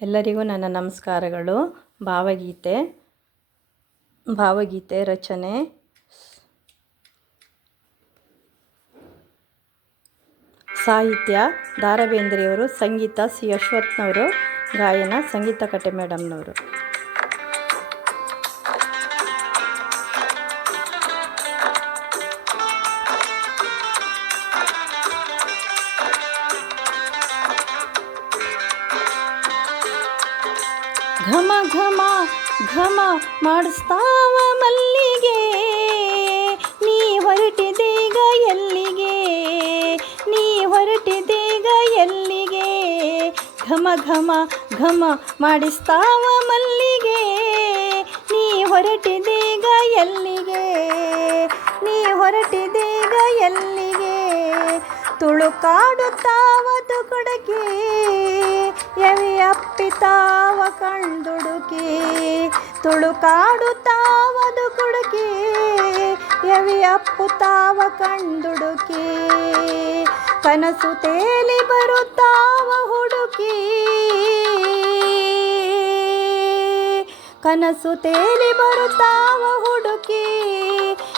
ಎಲ್ಲರಿಗೂ ನನ್ನ ನಮಸ್ಕಾರಗಳು. ಭಾವಗೀತೆ ಭಾವಗೀತೆ ರಚನೆ. ಸಾಹಿತ್ಯ ದ ಬೇಂದ್ರೆಯವರು ಸಂಗೀತ ಸಿ. ಯಶ್ವತ್ನವರು ಗಾಯನ, ಸಂಗೀತ ಕಟ್ಟೆ ಮೇಡಮ್ನವರು. ಘಮ ಘಮ ಮಾಡಿಸ್ತಾವ ಮಲ್ಲಿಗೆ. ನೀ ಹೊರಟಿದೀಗ ಎಲ್ಲಿಗೆ? ನೀ ಹೊರಟಿದೀಗ ಎಲ್ಲಿಗೆ? ಘಮ ಘಮ ಘಮ ಮಾಡಿಸ್ತಾವ ಮಲ್ಲಿಗೆ. ನೀ ಹೊರಟಿದೀಗ ಎಲ್ಲಿಗೆ? ನೀ ಹೊರಟಿದೀಗ ಎಲ್ಲಿಗೆ? ತುಳುಕಾಡುತ್ತಾವ ತುಕುಡಕಿ ಎವಿ ಕಂಡುಡುಕಿ ತುಳುಕಾಡು ತಾವದು ಕುಡುಕಿ ಎವಿ ತಾವ ಕಂಡುಡುಕಿ ಕನಸು ತೇಲಿ ಬರುತ್ತಾವ ಹುಡುಕಿ, ಕನಸು ತೇಲಿ ಬರುತ್ತಾವ ಹುಡುಕಿ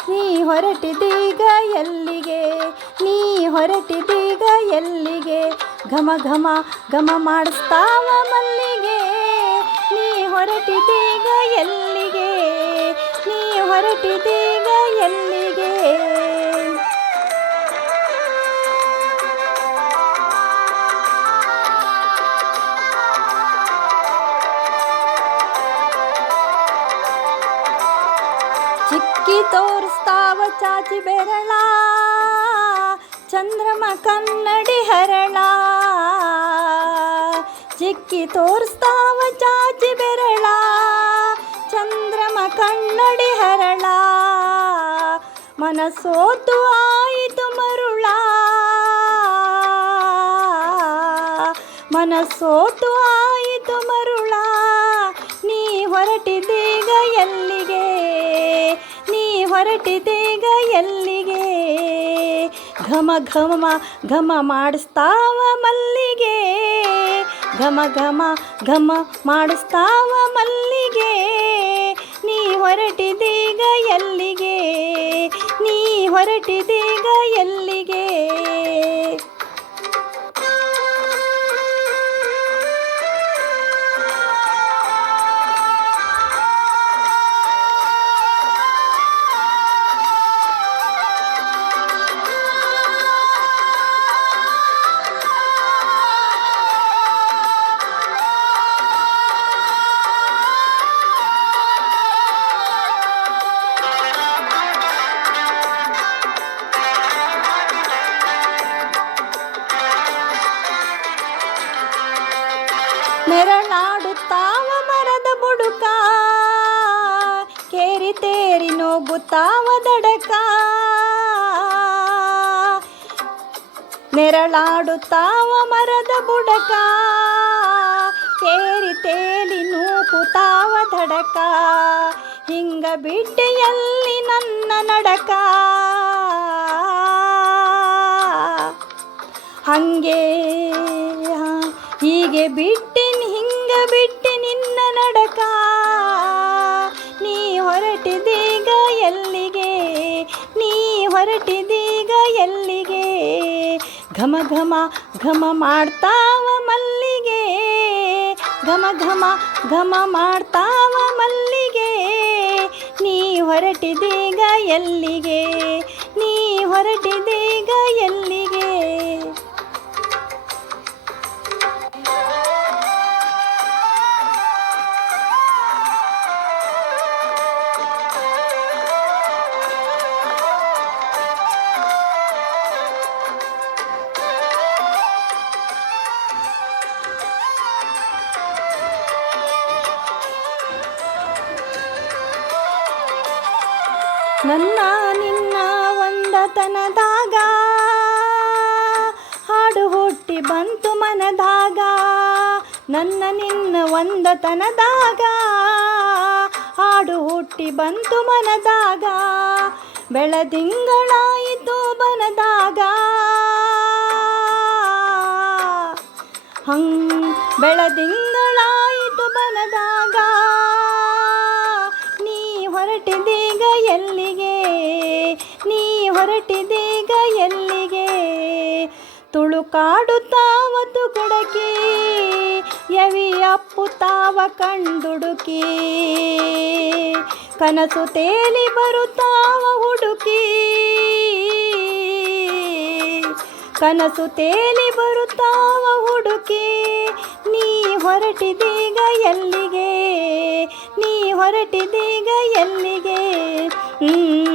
ನೀ ಹೊರಟಿದೀಗ ಎಲ್ಲಿಗೆ? ನೀ ಹೊರಟಿದೀಗ ಎಲ್ಲಿಗೆ? ಘಮ ಘಮ ಘಮ ಮಾಡಿಸ್ತಾವ ಮಲ್ಲಿಗೆ. ನೀ ಹೊರಟಿದೀಗ ಎಲ್ಲಿಗೆ? ನೀ ಹೊರಟಿದೀಗ ಎಲ್ಲಿಗೆ ಚಿಕ್ಕಿ ತೋರಿಸ್ತಾವ ಚಾಚಿ ಬೆರಳ, ಚಂದ್ರಮ ಕನ್ನಡಿ ಹರಳ. ಚಿಕ್ಕಿ ತೋರಿಸ್ತಾವ ಚಾಚಿ ಬೆರಳ, ಚಂದ್ರಮ ಕನ್ನಡಿ ಹರಳ. ಮನಸೋತು ಆಯಿತು ಮರುಳ ಮನಸೋತು ಆಯಿತು ಮರುಳ. ಹೊರಟಿದೀಗ ಎಲ್ಲಿಗೆ? ಘಮ ಘಮ ಘಮ ಮಾಡಿಸ್ತಾವ ಮಲ್ಲಿಗೆ. ಘಮ ಘಮ ಘಮ ಮಾಡಿಸ್ತಾವ ಮಲ್ಲಿಗೆ. ನೀ ಹೊರಟಿದೀಗ ಎಲ್ಲಿಗೆ? ನೀ ಹೊರಟಿದೀಗ ಎಲ್ಲಿಗೆ? ನೆರಳಾಡುತ್ತಾವ ಮರದ ಬುಡುಕ. ಕೇರಿ ತೇರಿ ನೋಗುತ್ತಾವ ದಡಕ. ನೆರಳಾಡುತ್ತಾವ ಮರದ ಬುಡಕ. ಕೇರಿ ತೇಲಿ ನೂಕುತ್ತಾವ ದಡಕ. ಹಿಂಗ ಬಿಟ್ಟೆಯಲ್ಲಿ ನನ್ನ ನಡಕ. ಹಂಗೆ ಹೀಗೆ ಬಿಟ್ಟಿನ್ ಹೊರಟಿದೀಗ ಎಲ್ಲಿಗೆ? ಘಮ ಘಮ ಘಮ ಮಾಡ್ತಾವ ಮಲ್ಲಿಗೆ. ಘಮ ಘಮ ಘಮ ಮಾಡ್ತಾವ ಮಲ್ಲಿಗೆ. ನೀ ಹೊರಟಿದೀಗ ಎಲ್ಲಿಗೆ? ನನ್ನ ನಿನ್ನ ಒಂದತನದಾಗ ಹಾಡು ಹುಟ್ಟಿ ಬಂತು ಮನದಾಗ. ನನ್ನ ನಿನ್ನ ಒಂದತನದಾಗ ಹಾಡು ಹುಟ್ಟಿ ಬಂತು ಮನದಾಗ. ಬೆಳದಿಂಗಳಾಯಿತು ಬನದಾಗ. ಹಂಗ್ ಬೆಳದಿಂಗಳ ಹೊರಟಿದೀಗ ಎಲ್ಲಿಗೆ? ತುಳುಕಾಡುತ್ತಾವತು ಕೊಡಕಿ ಯವಿ ತಾವ ಕಂಡುಡುಕಿ. ಕನಸು ತೇಲಿ ಬರುತ್ತಾವ ಹುಡುಕಿ. ಕನಸು ತೇಲಿ ಬರುತ್ತಾವ ಹುಡುಕಿ. ನೀ ಹೊರಟಿದೀಗ ಎಲ್ಲಿಗೆ? ನೀ ಹೊರಟಿದೀಗ ಎಲ್ಲಿಗೆ? ಹ್ಮ್.